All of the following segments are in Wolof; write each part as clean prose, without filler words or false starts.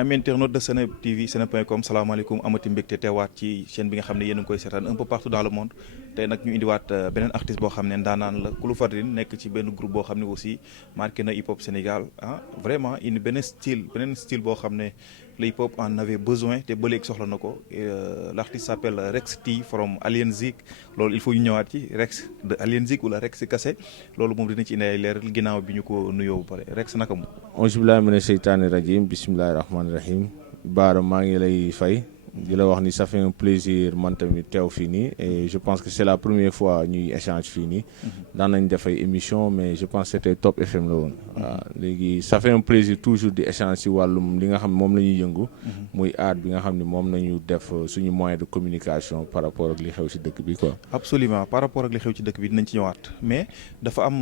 am internaute de Seneweb TV seneweb.com salaamaaleykum amati mbégte teewaat ci chaîne bi nga xam ne yéen a ngi koy seetaan un peu partout dans le monde tey nag ñu indiwaat beneen artiste boo xam ne ndaanaan la Coulou Fadrine nekk ci benn groupe boo xam ne aussi marqué na hip hop Sénégal vraiment indi beneen style boo xam ne le hip hop en avait besoin te ba léegi soxla na ko l'artiste s'appelle Rex T from Alien Zik loolu il faut ñu ñëwaat ci Rex de Alien Zik wala Rex Kassé loolu moom dina ci indi ay leeral ginnaaw bi ñu ko nuyoo ba pare Rex naka mu. auzu billaahi mina sheytaani rajiim bismillaahi rahmaani rahiim Baara maa ngi lay fay di la wax ni ça fait un plaisir man tamit teew fii nii et je pense que c'est la première fois ñuy échange fii nii daan nañ def ay émission mais je pense que c'était Top FM la woon waaw léegi ça fait un plaisir toujours di échange si wàllum li nga xam ne moom la ñuy yëngu muy art bi nga xam ne moom nañu def suñu moyen de communication par rapport ak li xew si dëkk bi quoi. Absolument par rapport ak li xew ci dëkk bi dinañ ci ñëwaat mais dafa am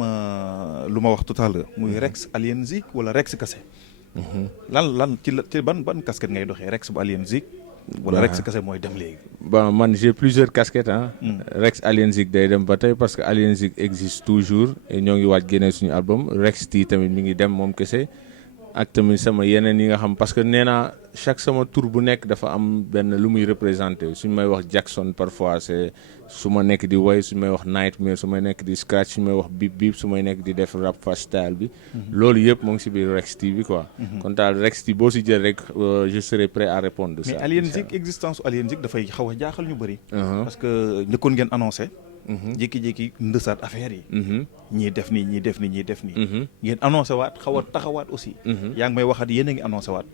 lu ma wax tout à l'heure muy Rex Alien Zik wala Rex Kassé lan ci ban casquette ngay doxee Rex bu Alien Zik wala Rex Kassé mooy dem léegi. bon man j'ai plusieurs casquettes Rex Alien Zik day dem ba tey parce que Alien Zik existe toujours et ñoo ngi waaj génne suñu album Rex T tamit mi ngi dem moom kese ak tamit sama yeneen yi nga xam parce que nee naa chaque sama tour bu nekk dafa am benn lu muy représenté suñu may wax Jackson parfois c'est su ma nekk di woy suñu may wax Nightmare su may nekk di scratch suñu may wax bip bip su may nekk di def rap fast style bi loolu yëpp moo ngi si biir Rex T bi quoi kon daal Rex T boo si jël rek je serai prêt à répondre de ça. mais Alien Zik existence Alien Zik dafay xaw a jaaxal ñu bëri parce que njëkkoon ngeen annoncé jékki-jékki ndësaat affaire yi ñii def nii ngeen annoncé waat xaw a taxawaat aussi yaa ngi may waxaat yéen a ngi annoncé waat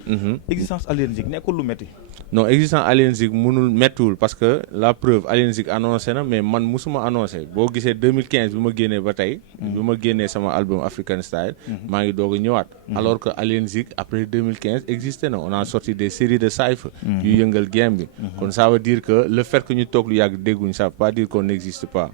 existence Alien Zik nekkul lu métti. non existence Alien Zik mënul méttiwul parce que la preuve Alien Zik annoncé na mais man musuma annoncé boo gisee 2015 bi ma génnee ba tey bi ma génnee sama album African Style maa ngi doog a ñëwaat alors que Alien Zik après 2015 existé na on a sorti des séries de cypher yu yëngal game bi kon ça veut dire que le fait que ñu toog lu yàgg dégguñ ça veut pas dire qu'on n'existe pas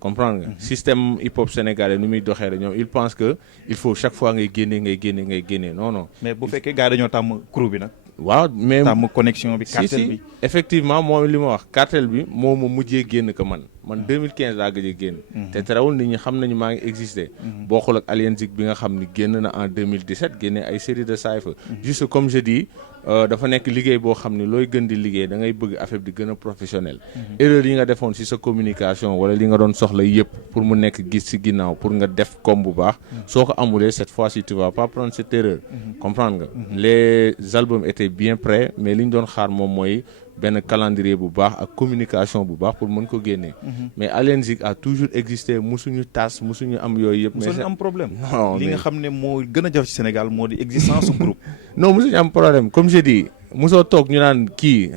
comprendre nga système hip hop sénégalais nu muy doxee la ñoom il pense que il faut chaque fois ngay génnee non mais bu fekkee gars yi dañoo tàmm crew bi nag waaw mais tàmm connexion bi cartel bi effectivement mooy li ma wax cartel bi moo ma mujjee génn que man 2015 laa gëj a génn te terewul nit ñi xam nañu maa ngi existé bokkul ak Alien Zik bi nga xam ni génn na en 2017 génne ay série de cypher juste comme je dis dafa nekk liggéey boo xam ni looy gën di liggéey da ngay bëgg affaire bi di gën a professionnel erreur yi nga defoon ci sa communication wala li nga doon soxla yëpp pour mu nekk gis ci ginnaaw pour nga def comme bu baax soo ko amulee cette fois-ci tu vas pas prendre cette erreur comprendre nga les albums étaient bien prêts mais li ñu doon xaar moom mooy benn calendrier bu baax ak communication bu baax pour mën ko génnee mais Alien Zik a toujours existé musuñu tas musuñu am yooyu yëpp. musuñu am problème li nga xam ne moo gën a jafe ci Sénégal moo di existence groupe. non musuñu am problème comme je dis musoo toog ñu naan kii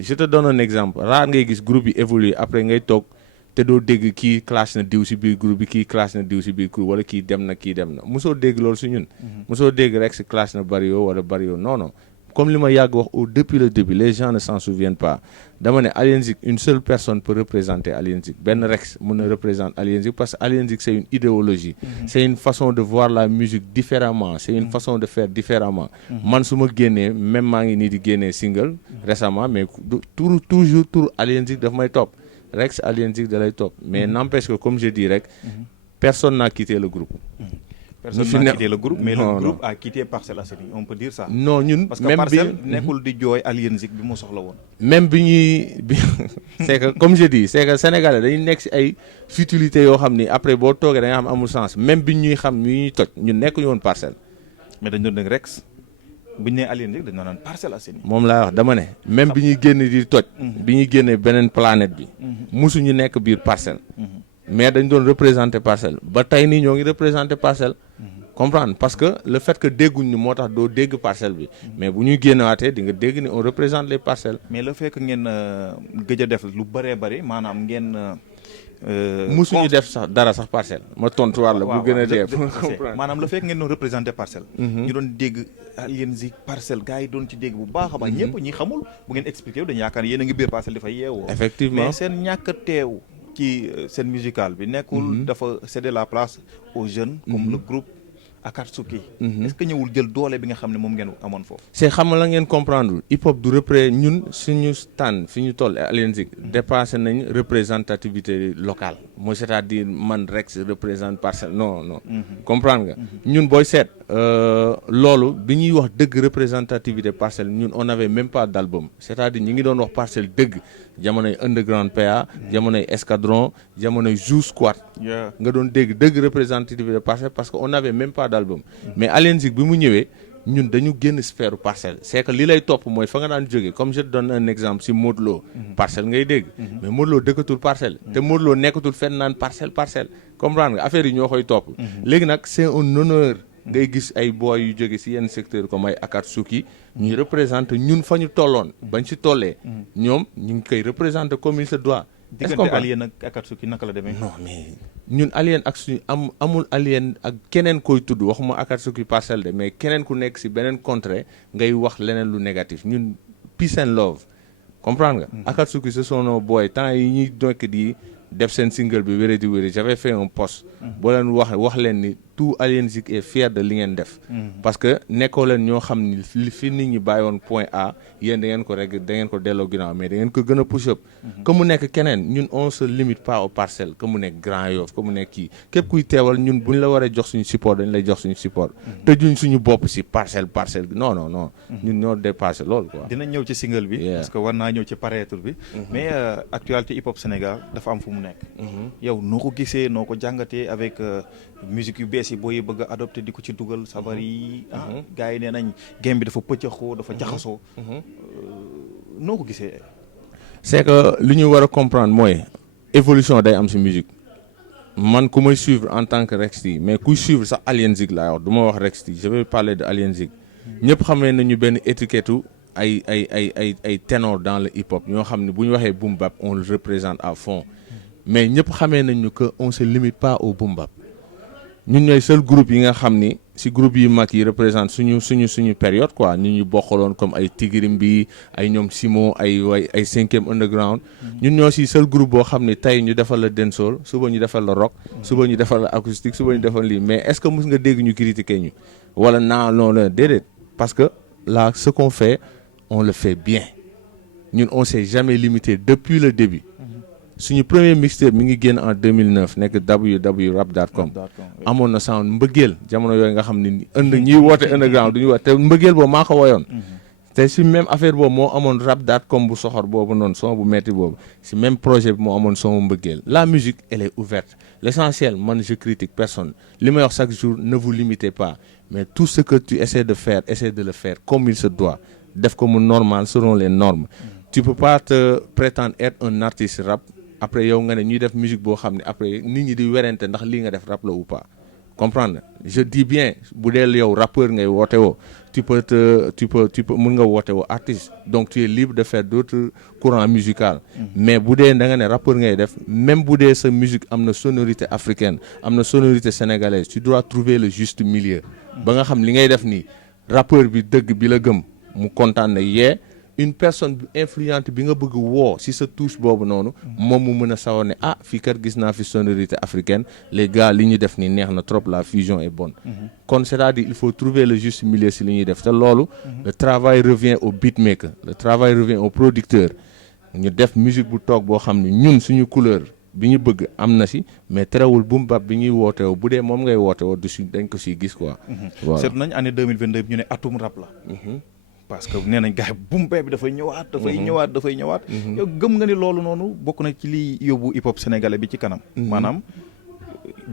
je te donne un exemple rare ngay gis groupe yi évoluer après ngay toog te doo dégg kii clash na diw ci biir groupe bi kii clash na diw ci biir groupe wala kii dem na musoo dégg loolu ci ñun. musoo dégg rek ci clash na Barrio wala Barrio non. comme li ma yàgg wax depuis le début les gens ne s'en souviennent pas dama ne Alien Zik une seule personne peut représenter Alien Zik benn Rex mën na représenter Alien Zik parce que Alien Zik c'est une idéologie c'est une façon de voir la musique différemment c'est une façon de faire différemment man su ma génnee même maa ngi nii di génnee single récemment mais toujours Alien Zik daf may topp Rex Alien Zik da lay topp mais n'empêche que comme je dis rek personne n'a quitté le groupe personne n'a quitté le groupe mais le groupe a quitté Parcelles Assainies on peut dire ça. non ñun parce que Parcelles nekkul di jooy Alien Zik bi mu soxla woon. même bi c'est que comme je dis c'est que Sénégalais dañuy nekk ci ay futilités yoo xam ni après boo toogee da nga xam amul sens même bi ñuy xam ñuy toj ñun nekkuñu woon Parcelles. mais dañu doon dégg Rex bu ñu nee Alien Zik dañu naan Parcelles Assainies. moom laa wax dama ne même bi ñuy génn di toj. bi ñuy génnee beneen planète bi. musuñu nekk biir Parcelles. mais dañ doon représenter Parcelles ba tey nii ñoo ngi représenter Parcelles. comprendre parce que le fait que dégguñ ni moo tax doo dégg parcelle bi mais bu ñuy génnaatee di nga dégg ni on représente les parcelles. mais le fait que ngeen gëj a def lu bëree bëri maanaam ngeen. musuñu def sax dara sax parcelle ma tontuwaat la bu gën a dee. maanaam le fait que ngeen doon représenté parcelle. ñu doon dégg Alien Zik parcelle gars yi doon ci dégg bu baax a baax. ñëpp ñi xamul bu ngeen expliqué wu dañu yaakaar yéen a ngi biir parcelle dafay yeewoo. effectivement mais seen ñàkk a teew ci seen musical bi. nekkul dafa céder la place aux jeunes. comme le groupe. Akatsuki est-ce que ñëwul jël doole bi nga xam ne moom ngeen amoon foofu. c'est xam la ngeen comprendre hip hop du ñun suñu stand fi ñu toll Alien Zik dépassé nañ représentativité locale mooy c'est-à-dire man Rex représente Parcelles non comprendre nga ñun booy seet loolu bi ñuy wax dëgg représentativité Parcelles ñun on avait même pas d'album c'est-à-dire ñi ngi doon wax Parcelles dëgg jamonoy Underground PA jamonoy Escadron jamonoy Zou Squad nga doon dégg dëgg représentativité Parcelles parce que on avait même pas d'album mais Alien Zik bi mu ñëwee ñun dañu génn sphère Parcelles c'est que li lay topp mooy fa nga daan jógee comme je te donne un exemple si Modou Lo Parcelles ngay dégg mais Modou Lo dëkkatul Parcelles te Modou Lo nekkatul fenn naan Parcelles comprendre nga affaire yi ñoo koy topp léegi nag c'est un honneur ngay gis ay boy yu jóge si yenn secteur comme ay Akatsuki ñuy représenter ñun fa ñu tolloon bañ si tollee ñoom ñu ngi koy représenter comme il se doit. diggante Alien ak Akatsuki naka la demee. non mais ñun Alien ak suñu amul Alien ak keneen koy tudd waxuma Akatsuki Parcelles de mais keneen ku nekk si beneen contrée ngay wax leneen lu négatif ñun peace and love comprendre nga. Akatsuki ce sont nos boys temps yi ñuy nekk di def seen single bi wéri j'avais fait un post. boo leen wax leen ni tout Alien Zik est fier de li ngeen def. parce que nekkoo leen ñoo xam ni fi nit ñi bàyyi woon point A yéen da ngeen ko rek da ngeen ko delloo ginnaaw mais da ngeen ko gën a push up. que mu nekk keneen ñun on se limite pas aux Parcelles que mu nekk Grand Yoff que mu nekk kii képp kuy teewal ñun buñ la waree jox suñu support dañ lay jox suñu support. tëjuñ suñu bopp si Parcelles non. ñun ñoo dépassé loolu quoi. dinañ ñëw ci single bi. parce que war naa ñëw ci paraître bi. mais actualité hip hop Sénégal dafa am fu mu nekk. yow noo ko gisee noo ko jàngatee avec musique yu bees yi booy bëgg a adopté di ko ci dugal sabar yi gars yi nee nañ game bi dafa pëccëxoo dafa jaxasoo noo ko gisee. c'est que li ñu war a comprendre mooy évolution day am si musique man ku may suivre en tant que Rexty mais kuy suivre sax Alien Zik laa wax du ma wax Rexty je vais parler de Alien Zik ñëpp xamee nañu benn étiquette ay ténor dans le hip hop ñoo xam ne bu ñu waxee boom bap on le représente à fond mais ñëpp xamee nañu que on se limite pas au boom bap ñun ñooy seul groupe yi nga xam ni si groupe yi mag yi représente suñu période quoi ñu bokkaloon comme ay Tigrim bi ay ñoom Simo ay 5e underground ñun ñoo si seul groupe boo xam ni tey ñu defal la dancehall suba ñu defal la rock suba ñu defal la acoustique suba ñu defal lii mais est-ce que mos nga dégg ñu critiquer ñu wala non la déedéet parce que là ce qu'on fait on le fait bien ñun on s'est jamais limité depuis le début suñu premier mixtape mi ngi génn en 2009 nekk www.rap.com amoon na sound mbëggeel jamono yooyu nga xam ne ñiy woote underground duñu woote te mbëggeel boobu maa ko woyoon te si même affaire boobu moo amoon rap.com bu soxor boobu noonu son bu metti boobu si même projet bi moo amoon son bu mbëggeel la musique elle est ouverte l'essentiel man je critique personne li may wax chaque jour ne vous limitez pas mais tout ce que tu essaies de faire essaie de le faire comme il se doit def ko mu normal selon les normes tu peux pas te prétendre être un artiste rap après yow nga ne ñuy def musique boo xam ne après nit ñi di werante ndax lii nga def rap la ou pas comprendre je dis bien bu dee yow rappeur ngay woote woo tu peux mën nga woote woo artiste donc tu es libre de faire d'autres courants musicaux mais bu dee da nga ne rappeur ngay def même bu dee sa musique am na sonorité africaine am na sonorité sénégalaise tu dois trouver le juste milieu ba nga xam li ngay def nii rappeur bi dëgg bi la gëm mu kontaan ne yee une personne influente bi nga bëgg woo si sa touche boobu noonu moom mu mën a sawar ne fii kat gis naa fi sonorité africaine les gars li ñu def ni neex na trop la fusion est bonne kon c'est-à-dire il faut trouver le juste milieu si li ñuy def te loolu le travail revient au beatmaker le travail revient au producteur ñu def musique bu toog boo xam ne ñun suñu couleur bi ñu bëgg am na si mais terewul boom bap bi ñuy woote woo bu dee moom ngay woote woo du si dañ ko siy gis quoi voilà seet nañ année 2022 bi ñu ne atum rap la parce que nee nañ gars yi boom bap bi dafay ñëwaat yow gëm nga ni loolu noonu bokk na ci liy yóbbu hip hop sénégalais bi ci kanam maanaam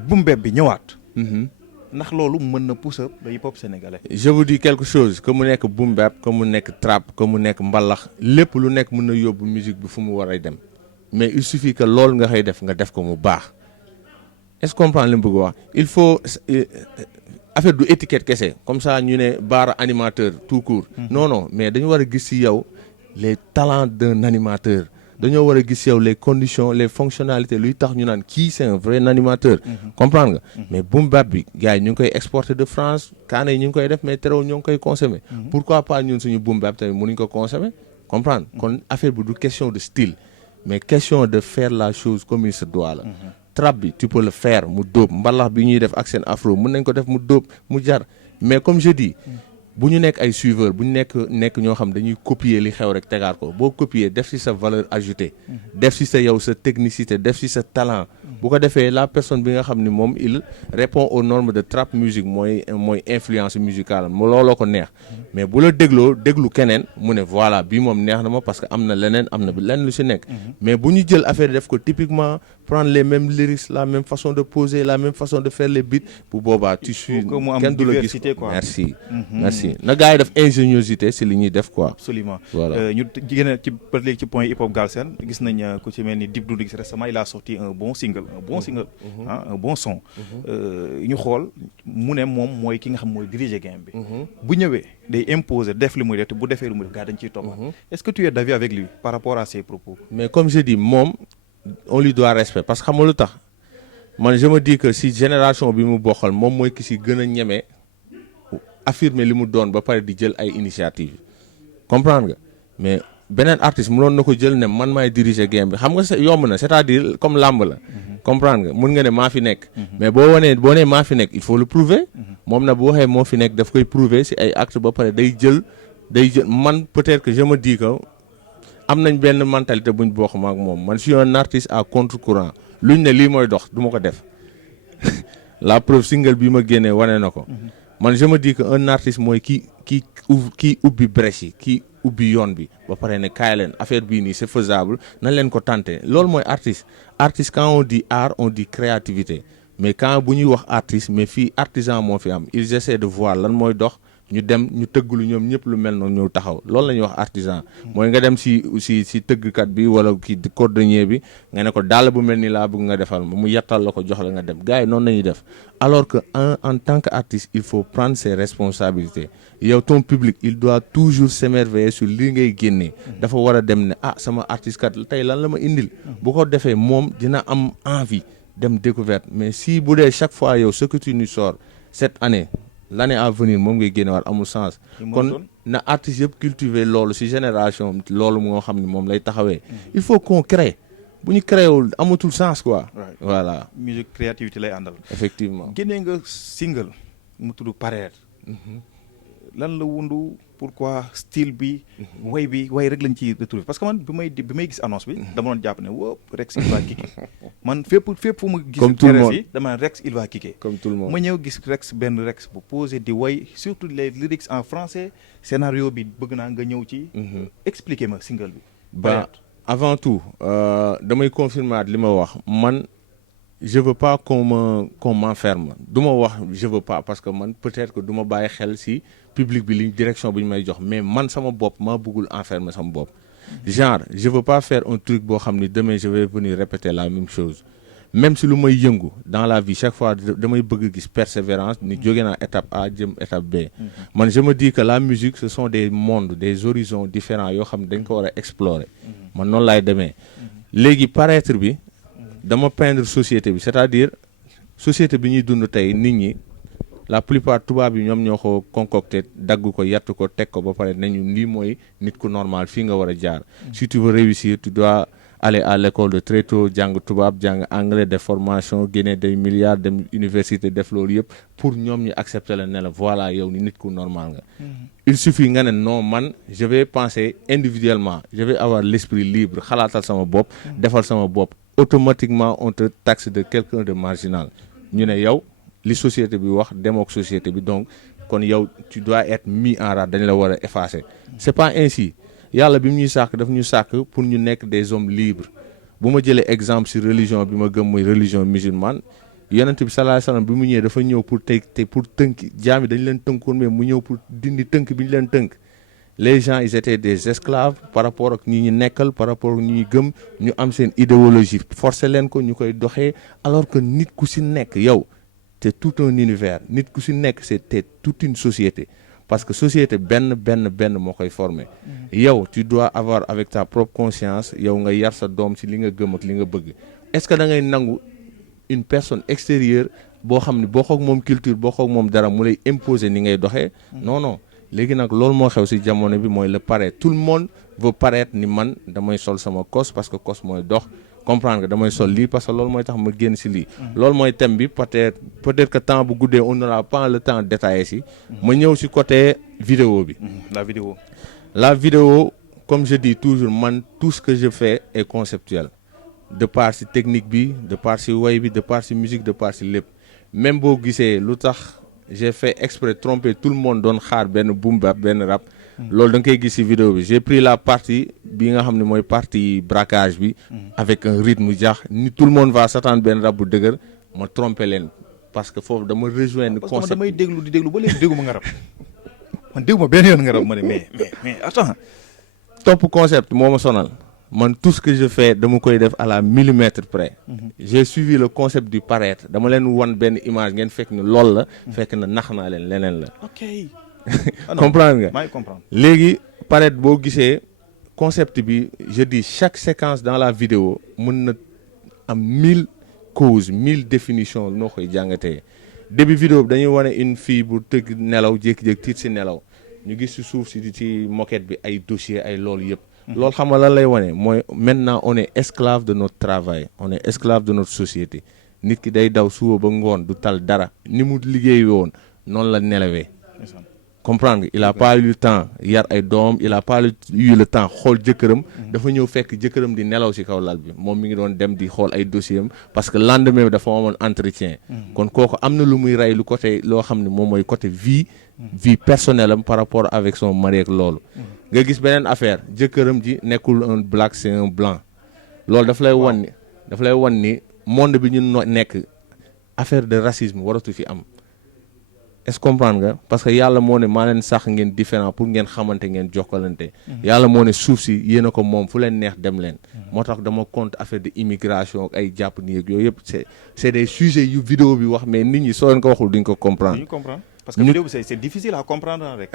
boom bap bi ñëwaat ndax loolu mën na pousser le hip hop sénégalais. je vous dis quelque chose que mu nekk boom bap que mu nekk trap que mu nekk mbalax lépp lu nekk mën na yóbbu musique bi fu mu war a dem mais il suffit que loolu nga koy def nga def ko mu baax est-ce que comprendre li mu bëgg wax il faut affaire du étiquette kese comme ça ñu ne baara animateur tout court non mais dañu war a gis ci yow les talents d'un animateur dañoo war a gis yow les conditions les fonctionnalités luy tax ñu naan kii c'est un vrai animateur comprendre nga mais boom bap bi gars yi ñu ngi koy exporter de France kaana yi ñu ngi koy def mais terewul ñoo ngi koy consommer pourquoi pas ñun suñu boom bap tamit mënuñ ko consommer comprendre kon affaire bi du question de style mais question de faire la chose comme il se doit la trap bi tu peux le faire mu dóob mbalax bi ñuy def ak seen afro mën nañ ko def mu dóob mu jar mais comme je dis bu ñu nekk ay suiveurs bu ñu nekk ñoo xam dañuy copier li xew rek tegaat ko boo copier def ci sa valeur ajoutée def ci sa yow sa technicité def ci sa talent bu ko defee la personne bi nga xam ni moom il répond aux normes de trap music mooy influence musicale am looloo ko neex mais bu la déglu keneen mu ne voilà bii moom neex na ma parce que am na leneen am na lenn lu si nekk mais bu ñu jël affaire def ko typiquement prendre les mêmes lyrics la même façon de poser la même façon de faire les beats bu boobaa tu suis kenn du la gis merci merci na gars yi def ingéniosité si li ñuy def quoi. Absolument. Voilà. ñu gën a ba léegi ci point hip hop Galsen gis nañ ku ci mel ni Dip Doundou Guiss récemment il a sorti un bon single un bon son ñu xool mu ne moom mooy ki nga xam mooy diriger game bi bu ñëwee day imposer def li muy def te bu defee li muy def gars dañ ciy topp est-ce que tu es d'avis avec lui par rapport à ses propos? Mais comme je dis moom on lui doit respect parce que xam nga lu tax man je me dis que si génération bi mu bokkal moom mooy ki si gën a ñeme affirmer li mu doon ba pare di jël ay initiative comprendre nga mais beneen artiste mënoon na ko jël ne man maay diriger game bi xam nga yomb na c'est-à-dire comme làmb la comprendre nga mun nga ne maa fi nekk mais boo nee maa fi nekk il faut le prouver moom na bu waxee moo fi nekk daf koy prouver si ay actes ba pare day jël man peut-être que je me dis que am nañ benn mentalité buñ bokk ma ak moom man je suis un artiste à contre-courant luñ ne lii mooy dox du ma ko def la preuve single bi ma génnee wane na ko man je me dis que un artiste mooy kii ubbi brèche yi kii ubbi yoon bi ba pare ne kaay leen affaire bii nii c'est faisable nañ leen ko tenter loolu mooy artiste quand on dit art on dit créativité mais quand bu ñuy wax artiste mais fii artisan moo fi am ils essaient de voir lan mooy dox ñu dem ñu tëgglu ñoom ñëpp lu mel noonu ñëw taxaw loolu la ñuy wax artisan mooy nga dem si tëggkat bi wala kii cordonnier bi nga ne ko dàll bu mel ni laa bëgg nga defal ma mu yettal la ko jox la nga dem gars yi noonu lañuy def alors que en tant qu'artiste il faut prendre ses responsabilités yow ton public il doit toujours s'émerveiller sur li ngay génnee dafa war a dem ne sama artiste kat tey lan la ma indil bu ko defee moom dina am envie dem découverte mais si bu dee chaque fois yow ce que tu nous sors cette année l'année à venir moom ngay génne war amul sens kon na artistes yëpp cultiver loolu ci génération loolu moo xam ne moom lay taxawee il faut qu'on crée bu ñu créewul amatul sens quoi voilà musique créativité lay àndal effectivement génnee nga single mu tudd Paraître lan la wundu pourquoi style bi way rek lañ ci retrouver parce que man bi may gis annonce bi dama doon jàpp ne wóop Rex il va kicker man fépp fu ma gis yi dama Rex il va kicker comme tout le monde ma ñëw gis Rex bu posé di way surtout les lyrics en français scénario bi bëgg naa nga ñëw ci expliquer ma single bi ba avant tout damay confirmer li ma wax man je veux pas qu'on m'enferme du ma wax je veux pas parce que man peut-être que du ma bàyyi xel si public bi li direction bi ñu may jox mais man sama bopp maa bëggul enfermer sama bopp genre je veux pas faire un truc boo xam ni demain je vais venir répéter la même chose même si lu may yëngu dans la vie chaque fois damay bëgg gis persévérance ni jóge naa étape A jëm étape B man je me dis que la musique ce sont des mondes des horizons différents yoo xam ne dañ ko war a explorer man noonu laay demee léegi Paraître bi dama peindre société bi c'est-à-dire société bi ñuy dund tey nit ñi la plupart tubaab yi ñoom ñoo ko concocté dagg ko yatt ko teg ko ba pare nañu lii mooy nit ku normal fii nga war a jaar si tu veux réussir tu dois aller à l'école de très tôt jàng tubaab jàng anglais de formation génne des milliards dem université def loolu yëpp pour ñoom ñu accepter la ne la voilà yow ni nit ku normal nga il suffit nga ne non man je vais penser individuellement je vais avoir l'esprit libre xalaatal sama bopp defal sama bopp automatiquement on te taxe de quelqu'un de marginal ñu ne yow li société bi wax demook société bi donc kon yow tu dois être mis en rade dañ la war a effacer c'est pas ainsi yàlla bi mu ñuy sàkk daf ñu sàkk pour ñu nekk des hommes libres bu ma jëlee exemple ci religion bi ma gëm muy religion musulmane yonent bi sallallahu alayhi wasallam bi mu ñëwee dafa ñëw pour pour tënk jaam yi dañu leen tënkoon mais mu ñëw pour dindi tënk bi ñu leen tënk les gens ils étaient des esclaves par rapport ak ñi ñu nekkal par rapport ak ñi ñu gëm ñu am seen idéologie forcer leen ko ñu koy doxee alors que nit ku ci nekk yow c'est tout un univers nit ku ci nekk c'était toute une société parce que société benn moo koy former yow tu dois avoir avec ta propre conscience yow nga yar sa doom ci li nga gëm ak li nga bëgg est-ce que da ngay nangu une personne extérieure boo xam ne boo xoog moom culture boo xoog moom dara mu lay imposer ni ngay doxee non léegi nag loolu moo xew ci jamono bi mooy le paraître tout le monde veut paraître ni man damay sol sama cos parce que cos mooy dox comprendre nga damay sol lii parce que loolu mooy tax ma génn ci lii loolu mooy thème bi peut-être que temps bu guddee on n'aura pas le temps détaillé ci ma ñëw ci côté vidéo bi la vidéo comme je dis toujours man tout ce que je fais est conceptuel de par si technique bi de par si way bi de par si musique de par si lépp même boo gisee lu tax j'ai fait exprès tromper tout le monde doon xaar benn boom bap benn rap loolu da nga koy gis si vidéo bi j'ai pris la partie bi nga xam ne mooy partie braquage bi avec un rythme jax ni tout le monde va s'attendre benn rap bu dëgër ma tromper leen parce que foofu dama rejoindre parce que man concept damay déglu ba léegi déggu ma nga rap man déggu ma benn yoon nga rap ma ne mais attends topp concept moo ma sonal man tout ce que je fais dama koy def à la millimètre près j'ai suivi le concept du paraître dama leen wan benn image ngeen fekk ni lool la fekk na nax naa leen leneen la ok ah non, comprendre nga maa ngi comprendre léegi paraître boo gisee concept bi je dis chaque séquence dans la vidéo mën na am 1000 causes 1000 définitions noo koy jàngatee début vidéo bi dañuy wane une fille bu tëgg nelaw jékki-jékki tiit si nelaw ñu gis si suuf si ci moquette bi ay dossier ay loolu yëpp loolu xam nga lan lay wane mooy maintenant on est esclave de notre travail on est esclave de notre société nit ki day daw suba ba ngoon du tal dara ni mu liggéey woon noonu la nelawee comprendre nga il a pas eu le temps yar ay doom il a pas eu le temps xool jëkkëram dafa ñëw fekk jëkkëram di nelaw ci kaw lal bi moom mi ngi doon dem di xool ay dossier am parce que lendemain bi dafa amoon entretien kon kooku am na lu muy rey lu côté loo xam ne moom mooy côté vie personnelle am par rapport avec son mari ak loolu nga gis beneen affaire jëkkëram ji nekkul un black c'est un blanc loolu daf lay wan ni monde bi ñu nekk affaire de racisme waratu fi am est-ce que comprendre nga parce que yàlla moo ne maa leen sax ngeen différent pour ngeen xamante ngeen jokkalante yàlla moo ne suuf si yéen a ko moom fu leen neex dem leen moo tax dama compte affaire de immigration ak ay jàpp nii ak yooyu yëpp c'est des sujets yu vidéo bi wax mais nit ñi soo leen ko waxul duñ ko comprendre parce que vidéo bi c'est difficile à comprendre rek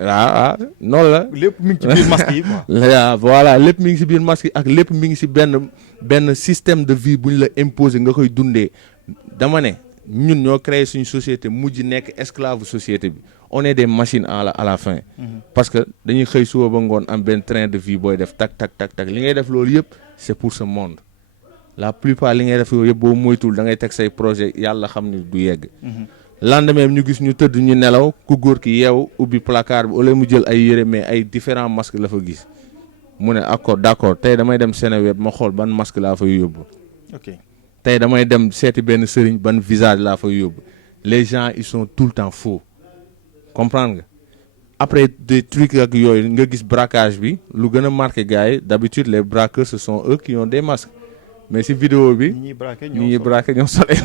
noonu la lépp mi ngi ci biir masque yi quoi voilà lépp mi ngi si biir masque yi ak lépp mi ngi si benn système de vie bu ñu la imposer nga koy dundee dama ne ñun ñoo créé suñu société mujj nekk esclave société bi on est des machines à la fin parce que dañuy xëy suba ba ngoon am benn train de vie booy def tak li ngay def loolu yëpp c'est pour ce monde la plupart li ngay def loolu yëpp boo moytul da ngay teg say projet yàlla xam ni du yegg lendemain ñu gis ñu tëdd ñu nelaw ku góor ki yeew ubbi placard bi au lieu mu jël ay yére mais ay différents masques la fa gis mu ne d'accord tey damay dem Seneweb ma xool ban masque laa fay yóbbu tey damay dem seeti benn sëriñ ban visage laa fay yóbbu les gens ils sont tout le temps faux comprendre nga après des trucs ak yooyu nga gis braquage bi lu gën a marqué gars yi d'habitude les braqueurs ce sont eux qui ont des masques mais si vidéo bi ñi ñuy braqué ñoo sole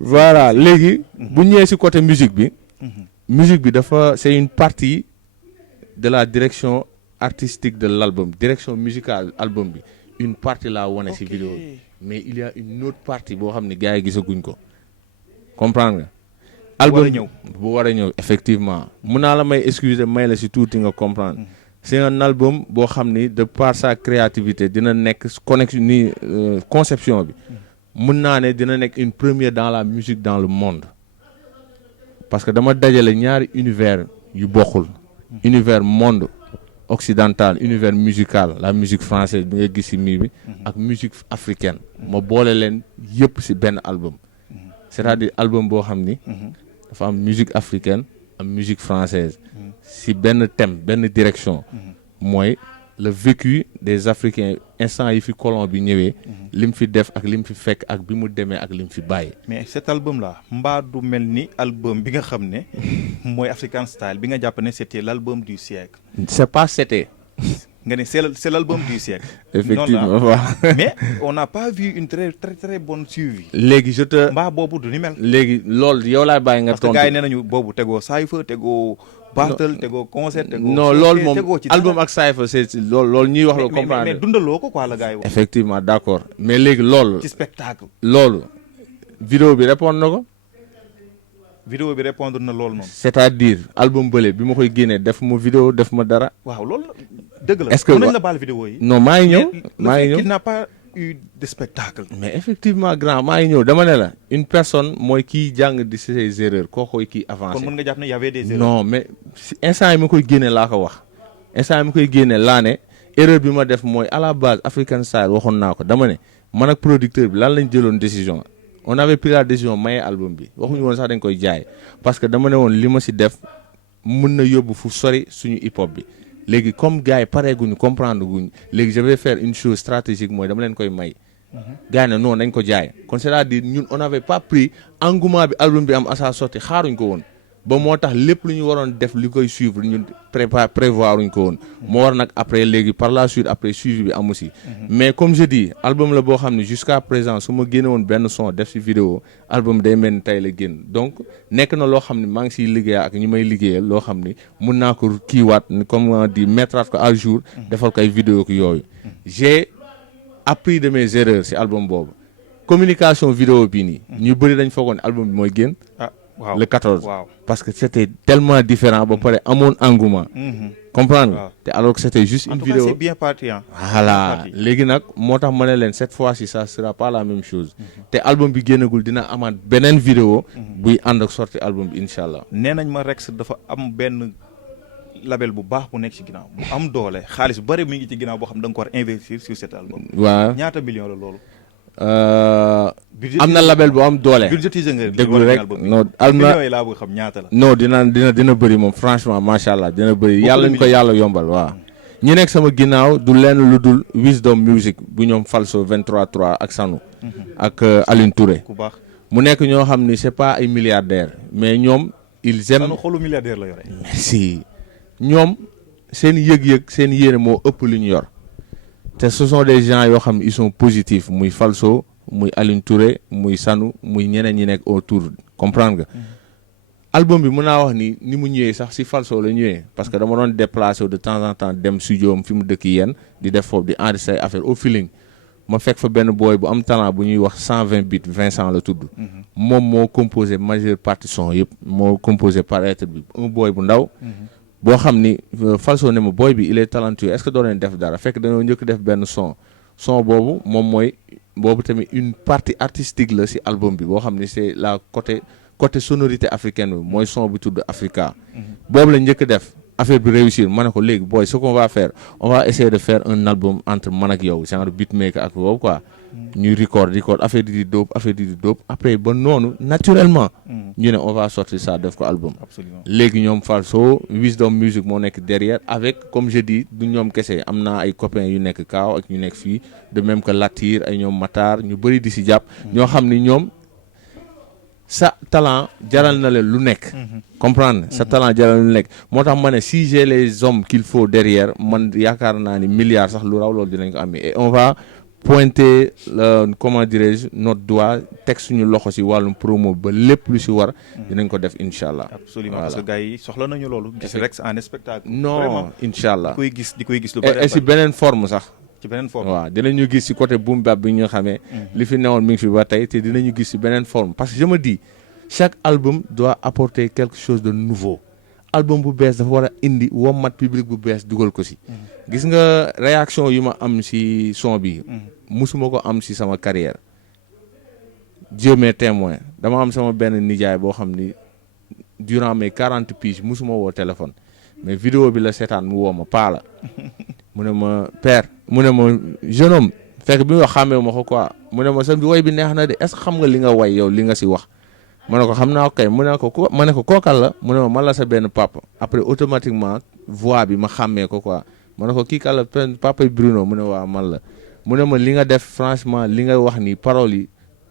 voilà léegi bu ñëwee si côté musique bi dafa c'est une partie de la direction artistique de l'album direction musicale album bi une partie laa wane ci vidéo bi mais il y a une autre partie boo xam ne gars yi gisaguñ ko comprendre nga album bu war a ñëw effectivement mun naa la may excuser may la ci tuuti nga comprendre c'est un album boo xam ni de par sa créativité dina nekk conception bi mun naa ne dina nekk une première dans la musique dans le monde parce que dama dajale ñaari univers yu bokkul univers monde occidental univers musical la musique française bi nga gis ci mi bi ak musique africaine ma boole leen yëpp ci benn album c'est-à-dire album boo xam ni dafa am musique africaine am musique française ci benn thème benn direction mooy le vécu des Africains instant yi fi colon bi ñëwee lim fi def ak lim fi fekk ak bi mu demee ak lim fi bàyyi. mais cet album là mbaa du mel ni album bi nga xam ne mooy African Style bi nga jàpp ne c'était l'album du siècle. c'est pas c'était. nga ne c'est l'album du siècle. effectivement waaw. mais on n'a pas vu une très bonne suivi. léegi mbaa boobu du ni mel. léegi loolu yow laay bàyyi nga tontu. parce que gars yi nee nañu boobu tegoo Cypher tegoo. battle tegoo concert tegoo. non loolu moom album ak Cypher c'est loolu ñuy wax la comprendre mais dundaloo ko quoi la gars yi wax. effectivement d'accord mais léegi loolu. ci spectacle. loolu. vidéo bi répondre na ko. vidéo bi répondre na loolu noonu. c'est-à-dire album bële bi ma koy génnee def ma vidéo def ma dara. waaw loolu dëgg la. est-ce que mën nañ la baal vidéo yi. non maa ngi ñëw maa ngi ñëw il n'a pas eu de spectacle. mais effectivement grand maa ngi ñëw dama ne la une personne mooy kiy jàng di ses erreurs kookoy kiy avancé. kon mën nga jàpp ne y avait des erreurs. non mais si instant yi ma koy génne laa ko wax instant yi ma koy génne laa ne erreur bi ma def mooy à la base African Style waxoon naa ko dama ne man ak producteur bi lan lañ jëloon décision on avait pris la décision maye album bi waxuñu woon sax dañ koy jaay parce que dama ne woon li ma si def mën na yóbbu fu sori suñu hip hop bi léegi comme gars yi pareeguñu comprendre guñ léegi je vais faire une chose stratégique mooy dama leen koy may. gars yi ne non nañ ko jaay kon c'est-à-dire ñun on avait pas pris engouement bi album bi am à sa sortie xaaruñ ko woon ba moo tax lépp lu ñu waroon def li koy suivre ñun prévoir uñ ko woon. moo war nag après léegi par la suite après suivi bi amu si. mais comme je dis album la boo xam ne jusqu'à présent su ma génne woon benn son def si vidéo album day mel ni tey la génn donc nekk na loo xam ne maa ngi siy liggéey ak ñi may liggéeyal loo xam ni mun naa ko kiiwaat comme on dit mettre ko à jour. defal ko ay vidéo ki yooyu. j'ai appris de mes erreurs si album boobu communication vidéo bii nii. ñu bëri dañ foogoon album bi mooy génn. waaw le 14. waaw parce que c'était tellement différent ba pare amoon engouement. comprendre nga te alors que c'était juste une vidéo. c'est bien parti hein. voilà léegi nag moo tax ma ne leen cette fois-ci ça sera pas la même chose. te album bi génnagul dina amaat beneen vidéo. buy ànd ak sorti album bi incha allah. nee nañ ma Rex dafa am benn label bu baax bu nekk ci ginnaaw bu am doole xaalis bu bari mi ngi ci ginnaaw boo xam da nga ko war investir sur cet album. waaw ñaata million la loolu. am na label bu am doole. budgétisé nga déglu rek non am na millions yi laa bëgg xam ñaata la. non dina bëri moom franchement macha allah dina bëri yàlla ñu ko yàlla yombal waaw. ñi nekk sama ginnaaw du lenn lu dul Wisdom Music bu ñoom Falso 23 ak Sanu. ak Aline Touré. ku baax mu nekk ñoo xam ni c'est pas ay milliardaires mais ñoom ils aiment. Sanu xolu milliardaire la yore. merci ñoom seen yëg-yëg seen yéene moo ëpp lu ñu yor. te ce sont des gens yoo xam ne ils sont positifs muy Falso muy Aline Touré muy Sanu muy ñeneen ñi nekk autour comprendre nga. album bi mën naa wax ni mu ñëwee sax si Falso la ñëwee parce que dama doon déplacé de temps en temps dem studio am fi mu dëkk yéen di def foofu di enregistrer affaire au feeling ma fekk fa benn boy bu am talent bu ñuy wax 120 bits Vincent la tudd. moom moo composé majeure partie son yëpp moo composé par être bi un boy bu ndaw. boo xam ni Falso ne ma boy bi il est talentueux est-ce que doo leen def dara fekk dañoo njëkk def benn son boobu moom mooy boobu tamit une partie artistique la si album bi boo xam ni c'est la côté sonorité africaine bi mooy son bi tudd Africa. boobu la njëkk def affaire bi réussir ma ne ko léegi boy ce qu'on va faire on va essayer de faire un album entre man ak yow genre beatmaker ak boobu quoi. ñuy record affaire di dope après ba noonu naturellement. ñu ne on va sortir ça def ko album. absolument léegi ñoom Falso Wisdom Music moo nekk derrière avec comme je dis du ñoom kese am naa ay copains yu nekk Kaaw ak ñu nekk fii de même que Latir ay ñoom Matar ñu bëri di si jàpp. ñoo xam ni ñoom sa talent jaral na leen lu nekk. comprendre sa talent jaral lu nekk moo tax ma ne si j'ai les hommes qu'il faut derrière man yaakaar naa ni milliards sax lu raw loolu dinañ ko am et on va. pointer comment dirais-je notre doigt teg suñu loxo si wàllum promo ba lépp lu si war dinañ ko def incha allah. absolument parce que gars yi soxla nañu loolu. gis Rex en spectacle. non incha allah di koy gis lu bari. et si beneen forme sax. ci beneen forme waaw dinañu gis si côté boom bap bi ñu xamee. li fi newoon mi ngi fi ba tey te dinañu gis si beneen forme parce que je me dis chaque album doit apporter quelque chose de nouveau. album bu bees dafa war a indi wommat public bu bees dugal ko si. gis nga réaction yu ma am si son bi. musuma ko am si sama carrière. Dieu m'est témoin dama am sama benn nijaay boo xam ni durant mes 40 piges musuma woo téléphone mais vidéo bi la seetaan mu woo ma paa la mu ne ma père mu ne ma jeune homme fekk bi mu wax xàmmee ma ko quoi mu ne ma sa woy bi neex na de est-ce que xam nga li nga way yow li nga si wax. ma ne ko xam naa ko kay mu ne ko ma ne ko kookal la mu ne ma man la sa benn papa après automatiquement voix bi ma xàmmee ko quoi ma ne ko kii kal la papa Bruno mu ne waa man la mu ne ma li nga def franchement li nga wax ni paroles yi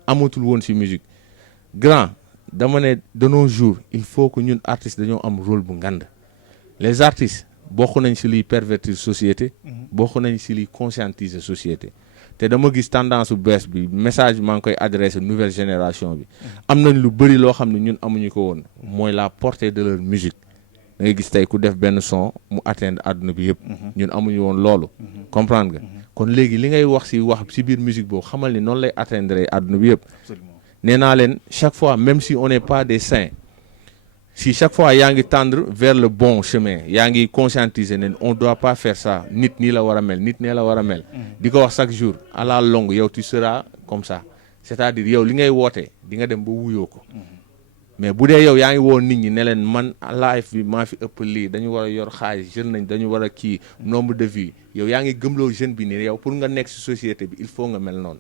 amatul woon ci musique grand dama ne de nos jours il faut que ñun artistes dañoo am rôle bu ngand les artistes bokk nañ ci liy pervertir société bokk nañ ci liy conscientiser société te dama gis tendance bu bees bi message maa ngi koy adressé nouvelle génération bi am nañ lu bëri loo xam ne ñun amuñu ko woon mooy la portée de leur musique da ngay gis tey ku def benn son mu atteindre àdduna bi yëpp ñun amuñu woon loolu comprendre nga kon léegi li ngay wax ci biir musique boobu xamal ni noonu lay atteindre àdduna bi yëpp nee naa leen chaque fois même si on n'est pas des saints si chaque fois yaa ngi tendre vers le bon chemin yaa ngi conscientiser ne on doit pas faire ça nit nii la war a mel nit nee la war a mel di ko wax chaque jour à la longue yow tu seras comme ça c'est-à-dire yow li ngay woote di nga dem ba wuyoo ko mais bu dee yow yaa ngi woo nit ñi ne leen man life bi maa fi ëpp lii dañu war a yor xaalis jeune nañ dañu war a kii nombre de vie yow yaa ngi gëmloo jeune bi ni yow pour nga nekk ci société bi il faut nga mel noonu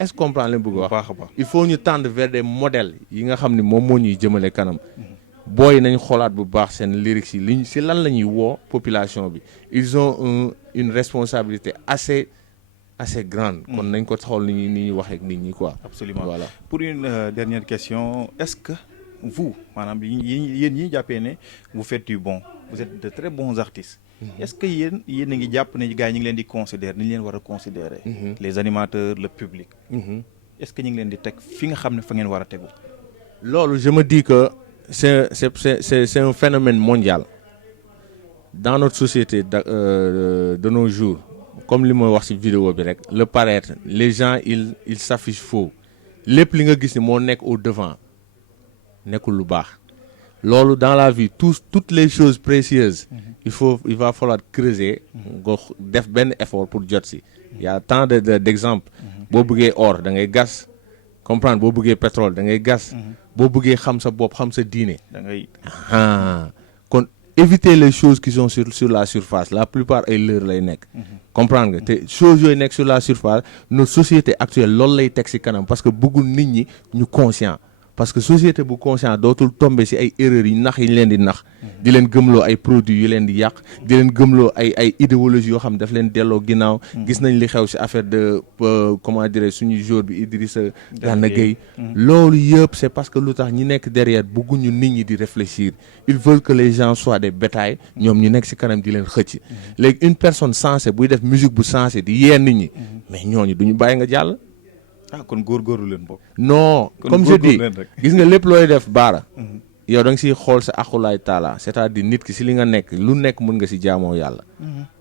est-ce que comprendre leen bëgg wax il faut ñu tendre vers des modèles yi nga xam ne moom moo ñuy jëmale kanam booy nañ xoolaat bu baax seen lyrics yi liñ si lan la ñuy woo population bi ils ont une responsabilité assez grande. kon nañ ko xool ni ñuy waxee ak nit ñi quoi. absolument voilà. Pour une dernière question, est-ce que vous maanaam yéen ñi jàppee ne vous faites du bon, vous êtes de très bons artistes. Est-ce que yéen a ngi jàpp ne gars yi ñu ngi leen di considérer ni ñu leen war a considérer. Les animateurs, le public. Est-ce que ñu ngi leen di teg fi nga xam ne fa ngeen war a tegu. loolu je me dis que c'est un phénomène mondial dans notre société de nos jours. Comme li ma wax ci vidéo bi rek le paraître les gens ils s'affichent faux lépp li nga gis ni moo nekk au devant nekkul lu baax loolu dans la vie toutes les choses précieuses il va falloir creuser nga def benn effort pour jot si y a tant d'exemples boo bëggee or da ngay gas comprendre boo bëggee pétrole da ngay gas boo bëggee xam sa bopp xam sa diine da ngay kon éviter les choses qui sont sur la surface la plupart ay leurre lay nekk comprendre nga te choses yooyu nekk sur la surface notre société actuelle loolu lay teg ci kanam parce que bëggul nit ñi ñu conscient parce que société bu conscient dootul tomber ci ay erreurs yi nax yi ñu leen di nax di leen gëmloo ay produits yu leen di yàq di leen gëmloo ay idéologie yoo xam daf leen delloo ginnaaw gis nañ li xew ci affaire de comment dirais suñu jour bi Idrissa Gana Gueye loolu yëpp c'est parce que lu tax ñi nekk derrière bëgguñu nit ñi di réfléchir ils veulent que les gens soient des bétails ñoom ñu nekk ci kanam di leen xëcc léegi une personne sensée buy def musique bu sensée di yee nit ñi mais ñooñu duñu bàyyi nga jàll kon góorgóorlu leen bokk. non comme je dis gis nga lépp looy def baara yow da nga siy xool sa aqulaay taala c'est-à-dire nit ki si li nga nekk lu nekk mën nga si jaamoo yàlla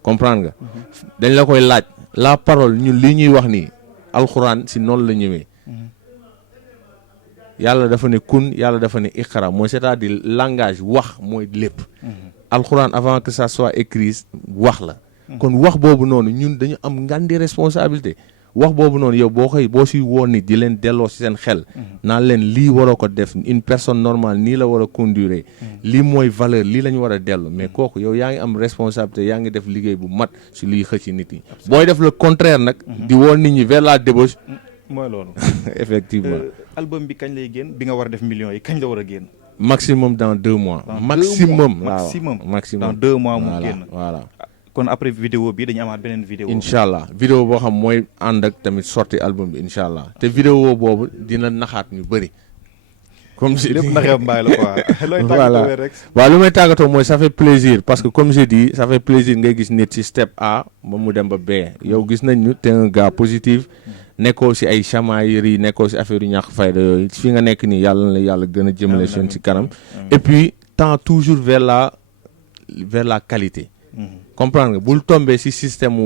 comprendre nga dañ la koy laaj la parole ñun li ñuy wax nii alxuraan si noonu la ñëwee yàlla dafa ne kun yàlla dafa ne iqra mooy c'est-à-dire langage wax mooy lépp alxuraan avant que ça soit écrit wax la kon wax boobu noonu ñun dañu am ngandi responsabilité wax boobu noonu yow boo si woo nit di leen delloo si seen xel naan leen lii waroo ko def une personne normale nii la war a conduire lii mooy valeur lii la ñu war a dellu mais kooku yow yaa ngi am responsabilité yaa ngi def liggéey bu mat si liy xëcc nit yi booy def le contraire nag di woo nit ñi vers la débauche mooy loolu effectivement album bi kañ lay génn bi nga war a def millions yi kañ la war a génn maximum dans 2 mois maximum dans 2 mois mu génn voilà kon après vidéo bi dañu amaat beneen vidéo incha allah vidéo boo xam mooy ànd ak tamit sorti album bi incha allah te vidéo boobu dina naxaat ñu bëri comme si lépp naxee mbaay la quoi looy tàggatoo rek waaw lu may tàggatoo mooy ça fait plaisir parce que comme je dis ça fait plaisir ngay gis nit ci step A ba mu dem ba B yow gis nañ ñu te un gars positif nekkoo si ay chamaillerie nekkoo si affaire yu ñàkk fayda yooyu fi nga nekk nii yàlla na yàlla gën a jëmale seen ci kanam et puis tend toujours vers la qualité comprendre nga bul tombé si système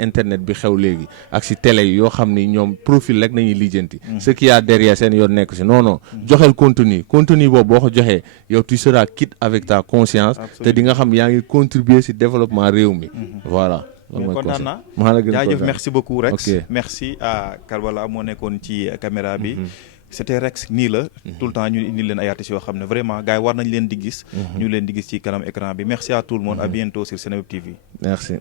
internet bi xew léegi ak si télé yi yoo xam ni ñoom profil rek nañuy lijjanti ce qu'il y a derrière seen yoon nekk si non joxel contenu boobu boo ko joxee yow tu seras quitte avec ta conscience te di nga xam yaa ngi contribuer si développement réew mi voilà kontaan naa maa la gën a jaajëf merci beaucoup Rex ok merci à Karbala moo nekkoon ci caméra bi c'était Rex nii la tout le temps ñu indi leen ay artistes yoo xam ne vraiment gars yi war nañ leen di gis ñu leen di gis ci kanam écran bi merci à tout le monde à bientôt sur Seneweb TV merci